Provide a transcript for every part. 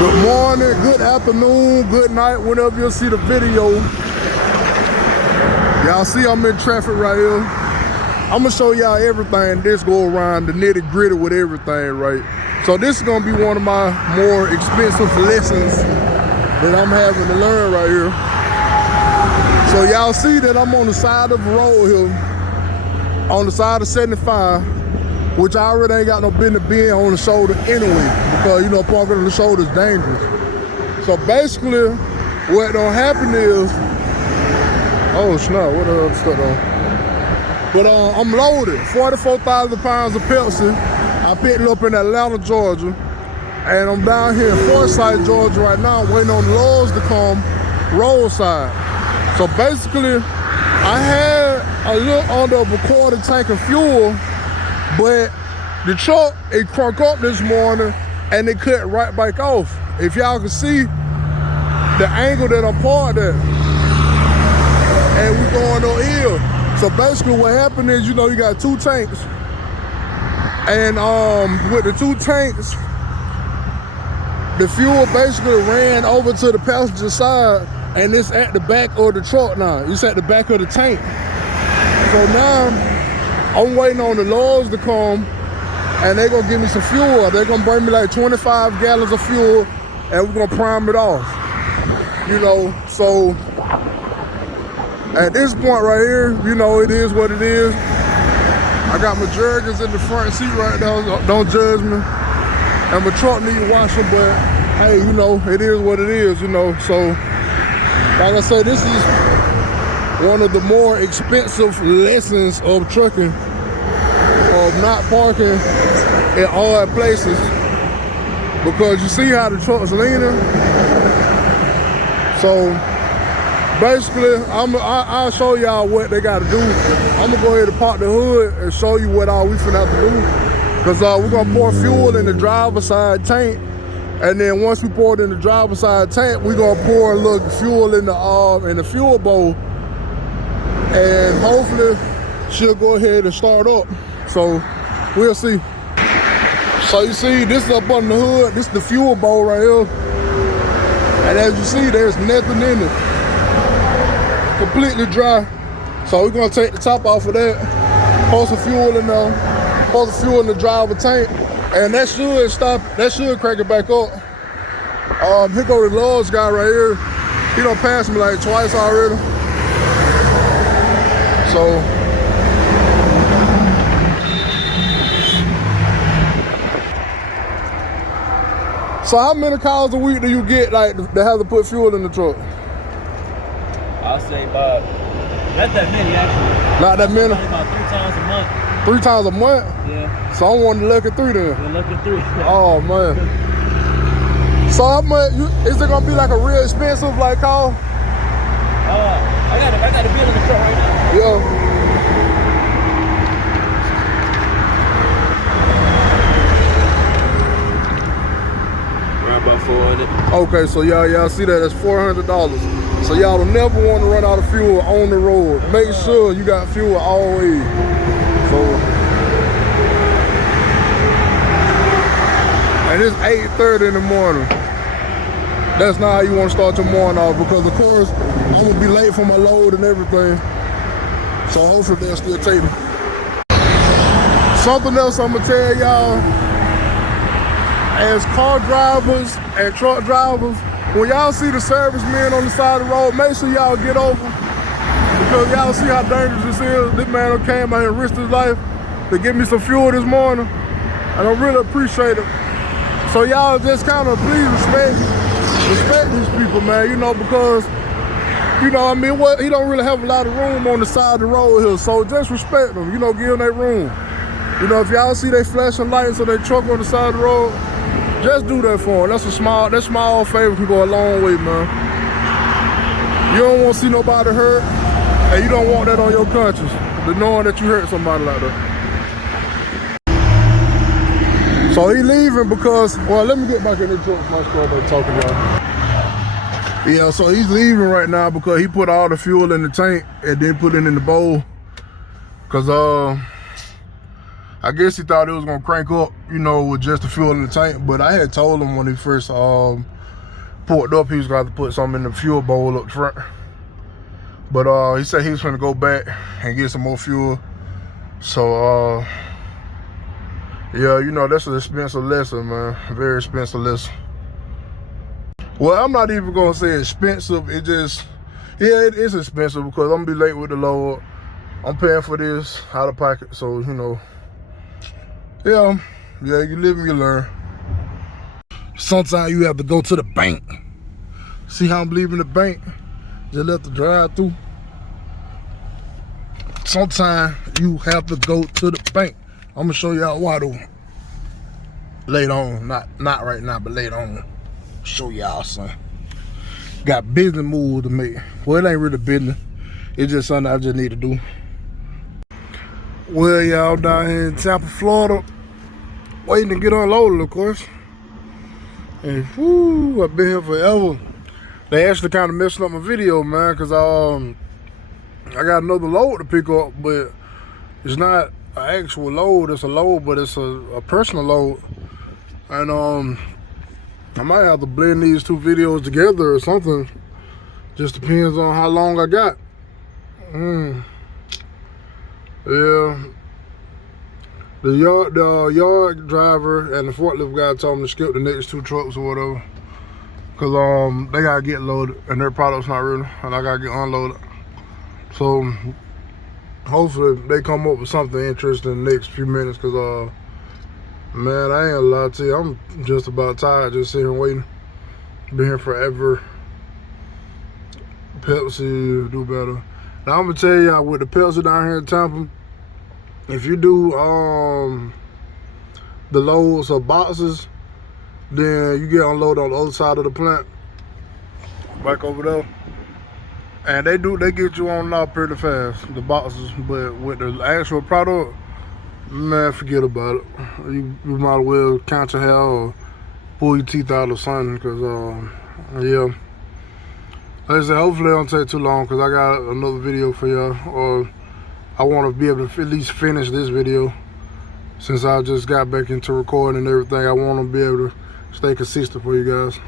Good morning, good afternoon, good night, whenever you see the video. Y'all see I'm in traffic right here. I'm gonna show y'all everything this go around, the nitty gritty with everything, right? So this is gonna be one of my more expensive lessons that I'm having to learn right here. So y'all see that I'm on the side of the road here, on the side of 75, which I already ain't got no business being on the shoulder anyway, because you know parking on the shoulder is dangerous. So basically, what don't happen is, oh snap, what the hell stuck on? But I'm loaded, 44,000 pounds of Pepsi. I picked it up in Atlanta, Georgia, and I'm down here in Forsyth, Georgia right now, waiting on the loads to come roadside. So basically, I had a little under a quarter tank of fuel, but the truck, it crunk up this morning and it cut right back off. If y'all can see the angle that I'm parked at, and we going on here. So basically what happened is, you know, you got two tanks, and with the two tanks, the fuel basically ran over to the passenger side, and it's at the back of the truck now. It's at the back of the tank. So now I'm waiting on the loads to come, and they're gonna give me some fuel. They're gonna bring me like 25 gallons of fuel, and we're gonna prime it off. You know, so at this point right here, you know, it is what it is. I got my jergens in the front seat right now, don't judge me. And my truck need washing, but hey, you know, it is what it is, you know. So, like I said, this is one of the more expensive lessons of trucking, of not parking in odd places, because you see how the truck's leaning. So basically, I'll show y'all what they gotta do. I'm gonna go ahead and pop the hood and show you what all we finna have to do. Cause we're gonna pour fuel in the driver's side tank, and then once we pour it in the driver's side tank, we're gonna pour a little fuel in the fuel bowl, and hopefully she'll go ahead and start up. So we'll see. So you see, this is up under the hood. This is the fuel bowl right here, and as you see, there's nothing in it. Completely dry. So we're gonna take the top off of that, pour some fuel in there, pour some fuel in the driver tank, and that should stop, that should crank it back up. Here go the loads guy right here. He done passed me like twice already. So how many calls a week do you get like to have to put fuel in the truck? I'll say about, not that many actually. Not that many? About 3 times a month. 3 times a month? Yeah. So I'm one of the lucky 3 then. You're lucky 3. Oh man. So how much, is it gonna be like a real expensive like call? I got a bill in the truck right now. Yeah. Around about 400. Okay, so y'all see that, that's $400. So y'all will never want to run out of fuel on the road. Make sure you got fuel always. So, and it's 8:30 in the morning. That's not how you want to start your morning off, because of course I'm gonna be late for my load and everything. So hopefully they'll still take me. Something else I'm gonna tell y'all, as car drivers and truck drivers, when y'all see the servicemen on the side of the road, make sure y'all get over, because y'all see how dangerous this is. This man came out here and risked his life to get me some fuel this morning, and I really appreciate it. So y'all just kind of please respect these people, man, you know, because, you know, I mean, he don't really have a lot of room on the side of the road here, so just respect them, you know, give them their room. You know, if y'all see they flashing lights or they truck on the side of the road, just do that for them. That small favor can go a long way, man. You don't want to see nobody hurt, and you don't want that on your conscience, the knowing that you hurt somebody like that. So he leaving because, well, let me get back in the truck, my squad, talking to y'all. Yeah, so he's leaving right now because he put all the fuel in the tank and then put it in the bowl. Cause I guess he thought it was gonna crank up, you know, with just the fuel in the tank. But I had told him when he first pulled up, he was gonna have to put something in the fuel bowl up front. But he said he was gonna go back and get some more fuel. So yeah, you know, that's an expensive lesson, man. Very expensive lesson. Well, I'm not even gonna say expensive. It just, yeah, it is expensive because I'm gonna be late with the load. I'm paying for this out of pocket, so you know. Yeah, you live and you learn. Sometimes you have to go to the bank. See how I'm leaving the bank? Just left the drive through. Sometimes you have to go to the bank. I'm gonna show y'all why though. Later on, not right now, but later on. Show y'all, son. Got business moves to make. Well, it ain't really business. It's just something I just need to do. Well, y'all down here in Tampa, Florida, waiting to get unloaded, of course. And whoo, I've been here forever. They actually kind of messing up my video, man, because I got another load to pick up, but it's not an actual load. It's a load, but it's a personal load. And I might have to blend these two videos together or something. Just depends on how long I got. Yeah. The yard driver and the forklift guy told me to skip the next two trucks or whatever. Cause they gotta get loaded and their product's not ready and I gotta get unloaded. So hopefully they come up with something interesting in the next few minutes, cause man, I ain't gonna lie to you, I'm just about tired just sitting here waiting. Been here forever. Pepsi, do better. Now I'm gonna tell y'all with the Pepsi down here in Tampa, if you do the loads of boxes, then you get unloaded on the other side of the plant, back over there. And they get you on out pretty fast, the boxes, but with the actual product, man, forget about it. You might as well count your hair or pull your teeth out or something, because, yeah. Like I said, hopefully it don't take too long, because I got another video for y'all, or I want to be able to at least finish this video. Since I just got back into recording and everything, I want to be able to stay consistent for you guys.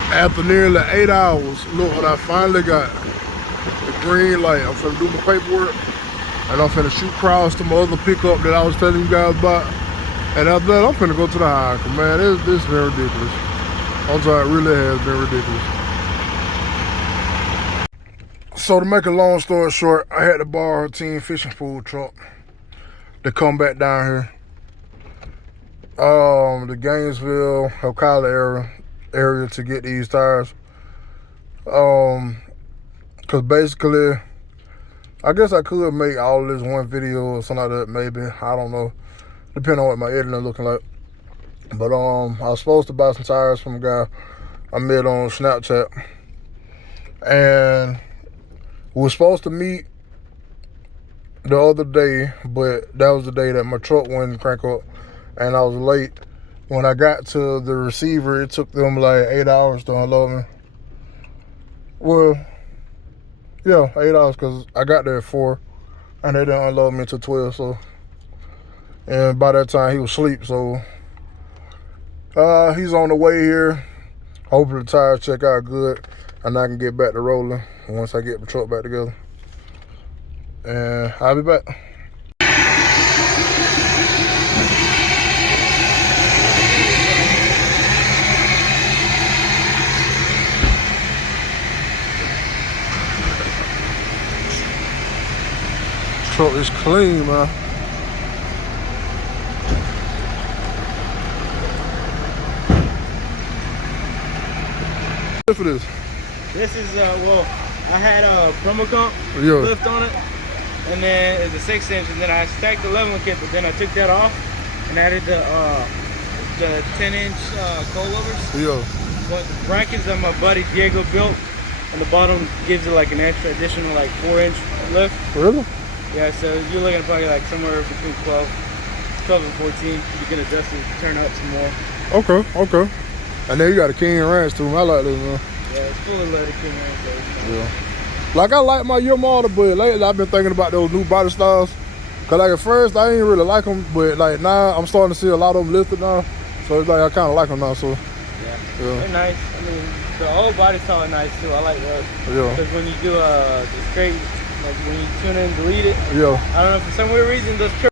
After nearly 8 hours, look what I finally got. The green light. I'm finna do my paperwork. And I'm finna shoot across to my other pickup that I was telling you guys about. And after that, I'm finna go to the high. Man, this has been ridiculous. I'm sorry, it really has been ridiculous. So to make a long story short, I had to borrow a team fishing food truck to come back down here. The Gainesville, Ocala area to get these tires. Cause basically, I guess I could make all of this one video or something like that, maybe. I don't know. Depending on what my editing looking like. But I was supposed to buy some tires from a guy I met on Snapchat. And we were supposed to meet the other day, but that was the day that my truck wouldn't crank up and I was late. When I got to the receiver, it took them like 8 hours to unload me. Well, yeah, 8 hours, because I got there at 4 and they didn't unload me until 12, so. And by that time he was asleep, so he's on the way here. Hopefully the tires check out good and I can get back to rolling once I get the truck back together. And I'll be back. Truck is clean, man. For this. This is well, I had a promo comp lift on it, and then it's a 6-inch, and then I stacked the 11 kit, but then I took that off and added the 10-inch coilovers. Yeah. But the brackets that my buddy Diego built, and the bottom gives it like an extra additional like 4-inch lift. Really? Yeah, so you're looking at probably like somewhere between 12 and 14. You can adjust it, turn up some more. Okay. And then you got a King Ranch too. I like this, man. Yeah, it's fully loaded King Ranch. Yeah. Like I like my year model, but lately I've been thinking about those new body styles. Cause like at first I didn't really like them, but like now I'm starting to see a lot of them lifted now. So it's like I kind of like them now. So yeah, they're nice. I mean, the old body style is nice too. I like those. Yeah. Because when you do the straight, like when you tune in and delete it. Yeah. I don't know, for some weird reason those